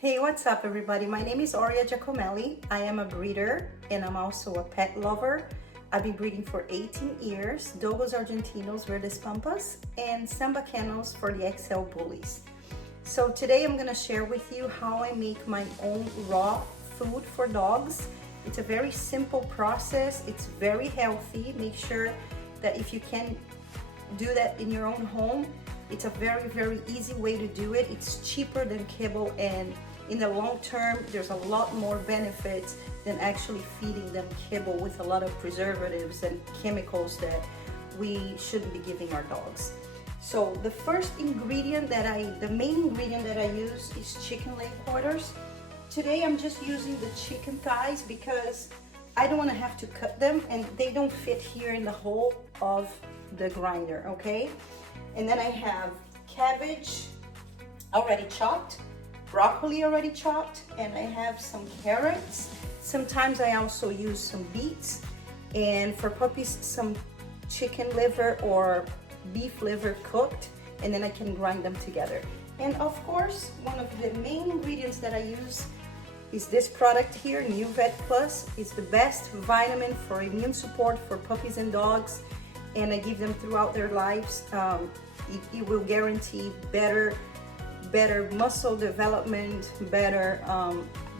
Hey, what's up everybody? My name is Oria Giacomelli. I am a breeder and I'm also a pet lover. I've been breeding for 18 years, Dogos Argentinos, Verdes Pampas, and Samba Kennels for the XL Bullies. So today I'm gonna share with you how I make my own raw food for dogs. It's a very simple process. It's very healthy. Make sure that if you can do that in your own home, it's a very, very easy way to do it. It's cheaper than kibble, and in the long term, there's a lot more benefits than actually feeding them kibble with a lot of preservatives and chemicals that we shouldn't be giving our dogs. So the first ingredient the main ingredient that I use is chicken leg quarters. Today I'm just using the chicken thighs because I don't want to have to cut them and they don't fit here in the hole of the grinder, okay? And then I have cabbage already chopped, broccoli already chopped, and I have some carrots. Sometimes I also use some beets, and for puppies some chicken liver or beef liver cooked, and then I can grind them together. And of course, one of the main ingredients that I use is this product here, Nuvet Plus. It's the best vitamin for immune support for puppies and dogs, and I give them throughout their lives. It will guarantee better muscle development, better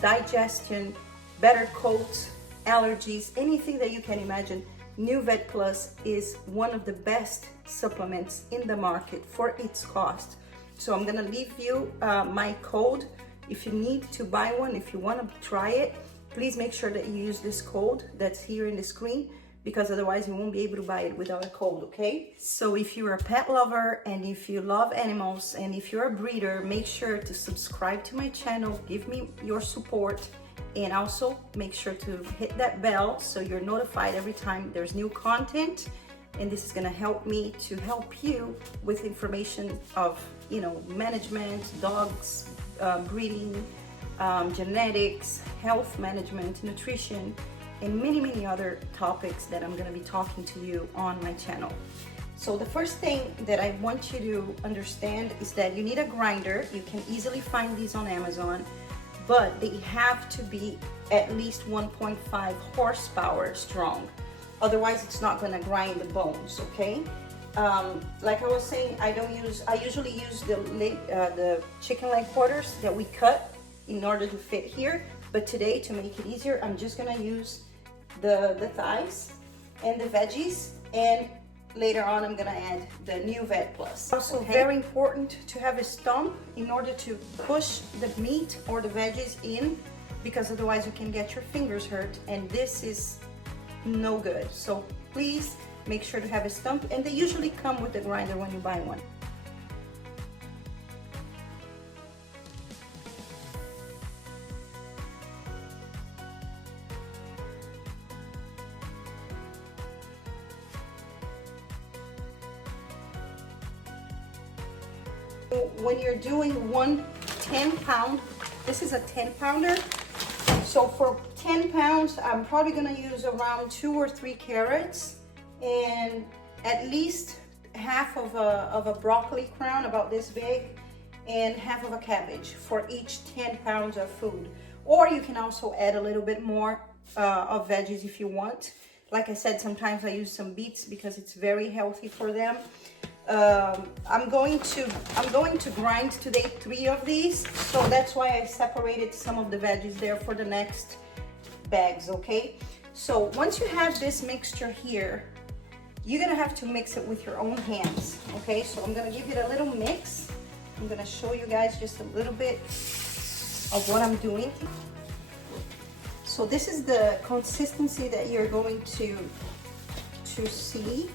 digestion, better coats, allergies, anything that you can imagine. Nuvet Plus is one of the best supplements in the market for its cost. So I'm gonna leave you my code. If you need to buy one, if you wanna try it, please make sure that you use this code that's here in the screen, because otherwise you won't be able to buy it without a code, okay? So if you're a pet lover and if you love animals and if you're a breeder, make sure to subscribe to my channel, give me your support, and also make sure to hit that bell so you're notified every time there's new content. And this is gonna help me to help you with information of, management, dogs, breeding, genetics, health management, nutrition, and many other topics that I'm gonna be talking to you on my channel. So the first thing that I want you to understand is that you need a grinder. You can easily find these on Amazon, but they have to be at least 1.5 horsepower strong. Otherwise, it's not gonna grind the bones, okay? Like I was saying, I usually use the chicken leg quarters that we cut in order to fit here. But today, to make it easier, I'm just gonna use the thighs and the veggies, and later on I'm gonna add the Nuvet Plus. Also very important to have a stump in order to push the meat or the veggies in, because otherwise you can get your fingers hurt, and this is no good. So please make sure to have a stump, and they usually come with the grinder when you buy one. When you're doing one 10-pound, this is a 10-pounder. So for 10 pounds, I'm probably gonna use around 2 or 3 carrots and at least half of a broccoli crown, about this big, and half of a cabbage for each 10 pounds of food. Or you can also add a little bit more of veggies if you want. Like I said, sometimes I use some beets because it's very healthy for them. I'm going to grind today 3 of these, so that's why I separated some of the veggies there for the next bags, okay? So once you have this mixture here, you're gonna have to mix it with your own hands, okay? So I'm gonna give it a little mix. I'm gonna show you guys just a little bit of what I'm doing. So this is the consistency that you're going to see.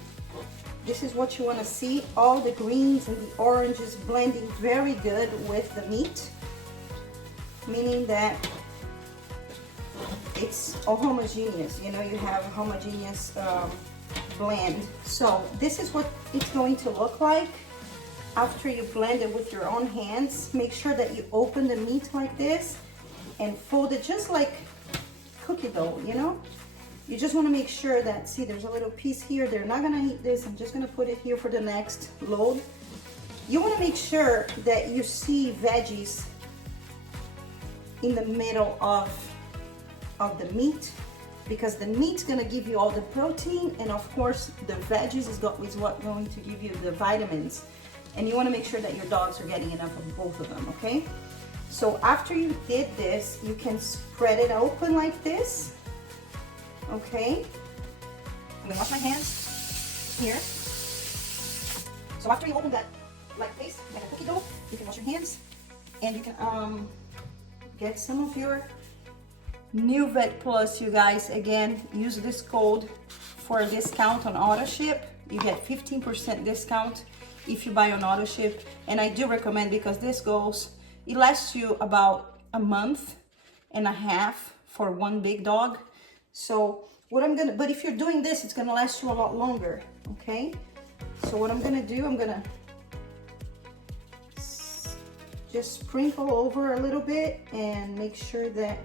This is what you want to see, all the greens and the oranges blending very good with the meat, meaning that it's all homogeneous, you have a homogeneous blend. So this is what it's going to look like after you blend it with your own hands. Make sure that you open the meat like this and fold it just like cookie dough, You just want to make sure that, see, there's a little piece here. They're not going to eat this. I'm just going to put it here for the next load. You want to make sure that you see veggies in the middle of the meat, because the meat's gonna give you all the protein, and of course the veggies is what going to give you the vitamins. And you wanna make sure that your dogs are getting enough of both of them, okay? So after you did this, you can spread it open like this, okay? I'm gonna wash my hands here. So after you open that like this, like a cookie dough, you can wash your hands, and you can get some of your Nuvet Plus, you guys. Again, use this code for a discount on auto ship. You get 15% discount if you buy on auto ship, and I do recommend, because this it lasts you about a month and a half for one big dog. So but if you're doing this, it's gonna last you a lot longer, okay? So what I'm gonna do, I'm gonna just sprinkle over a little bit and make sure that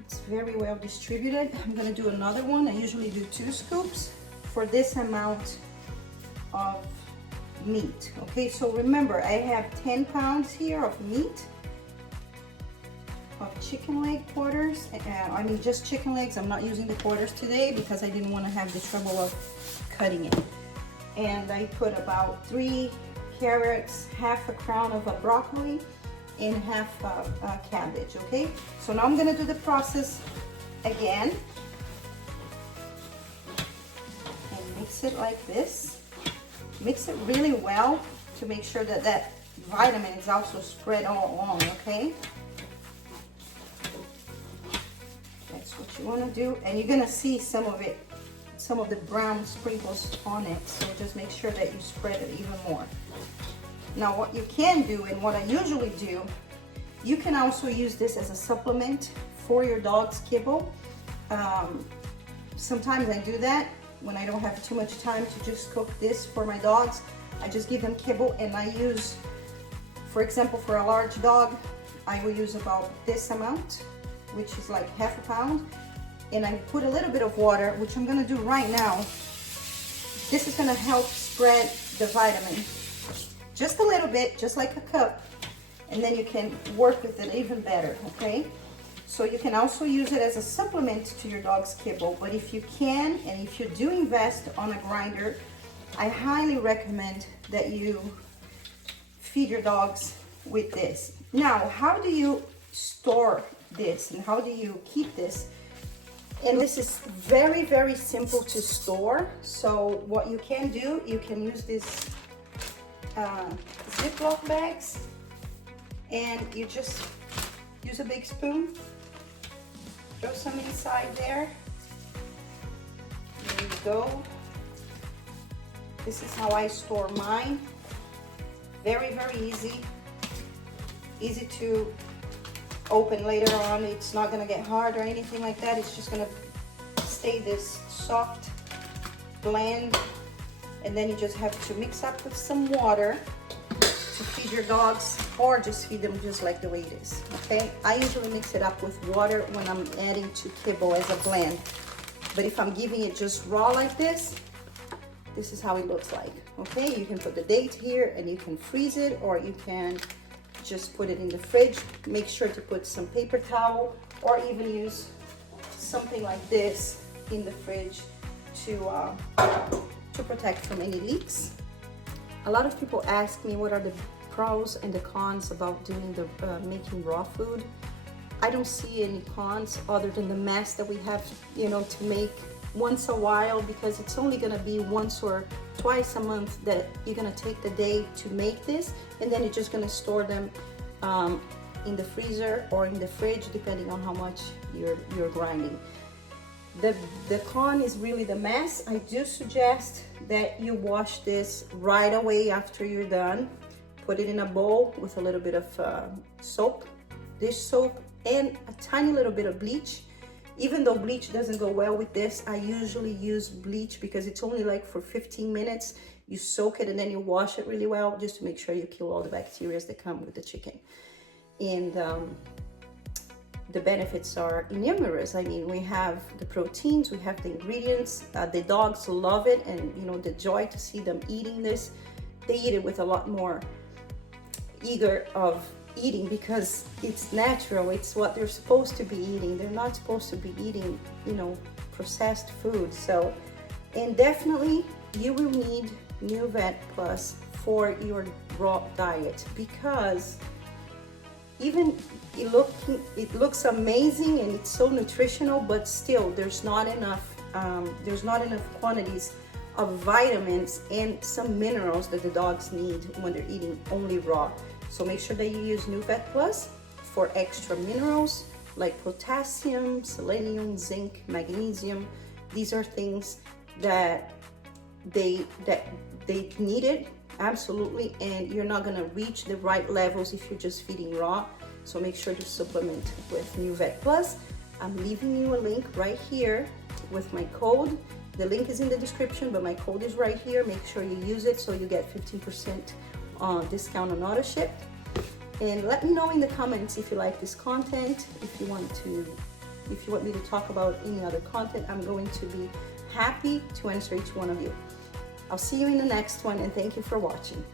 it's very well distributed. I'm gonna do another one. I usually do 2 scoops for this amount of meat. Okay, so remember, I have 10 pounds here of meat, of chicken leg quarters. I mean just chicken legs. I'm not using the quarters today because I didn't want to have the trouble of cutting it. And I put about 3 carrots, half a crown of a broccoli, and half a cabbage, okay? So now I'm gonna do the process again and mix it like this. Mix it really well to make sure that that vitamin is also spread all along, okay? That's what you want to do, and you're gonna see some of the brown sprinkles on it, so just make sure that you spread it even more. Now what you can do, and what I usually do, you can also use this as a supplement for your dog's kibble. Sometimes I do that when I don't have too much time to just cook this for my dogs. I just give them kibble, and I use, for example, for a large dog, I will use about this amount, which is like half a pound, and I put a little bit of water, which I'm gonna do right now. This is gonna help spread the vitamin. Just a little bit, just like a cup, and then you can work with it even better, okay? So you can also use it as a supplement to your dog's kibble, but if you can, and if you do invest on a grinder, I highly recommend that you feed your dogs with this. Now, how do you store this, and how do you keep this? And this is very, very simple to store. So what you can do, you can use this Ziploc bags, and you just use a big spoon, throw some inside there. There you go. This is how I store mine. Very, very easy. Easy to open later on. It's not gonna get hard or anything like that. It's just gonna stay this soft, bland, and then you just have to mix up with some water to feed your dogs, or just feed them just like the way it is, okay? I usually mix it up with water when I'm adding to kibble as a blend, but if I'm giving it just raw like this, this is how it looks like, okay? You can put the date here and you can freeze it, or you can just put it in the fridge. Make sure to put some paper towel, or even use something like this in the fridge to protect from any leaks. A lot of people ask me what are the pros and the cons about doing the making raw food. I don't see any cons other than the mess that we have, you know, to make once a while, because it's only gonna be once or twice a month that you're gonna take the day to make this, and then you're just gonna store them in the freezer or in the fridge, depending on how much you're grinding. The con is really the mess. I do suggest that you wash this right away after you're done. Put it in a bowl with a little bit of soap, dish soap, and a tiny little bit of bleach. Even though bleach doesn't go well with this, I usually use bleach because it's only like for 15 minutes. You soak it and then you wash it really well, just to make sure you kill all the bacteria that come with the chicken. And the benefits are numerous. I mean, we have the proteins, we have the ingredients. The dogs love it, and you know, the joy to see them eating this. They eat it with a lot more eager of eating because it's natural. It's what they're supposed to be eating. They're not supposed to be eating, you know, processed food. So, and definitely you will need Nuvet Plus for your raw diet, because even it looks amazing and it's so nutritional, but still there's not enough quantities of vitamins and some minerals that the dogs need when they're eating only raw. So make sure that you use Nuvet Plus for extra minerals like potassium, selenium, zinc, magnesium. These are things that they needed, absolutely, and you're not gonna reach the right levels if you're just feeding raw. So make sure to supplement with Nuvet Plus. I'm leaving you a link right here with my code. The link is in the description, but my code is right here. Make sure you use it so you get 15% discount on auto ship. And let me know in the comments if you like this content. If you want me to talk about any other content, I'm going to be happy to answer each one of you. I'll see you in the next one, and thank you for watching.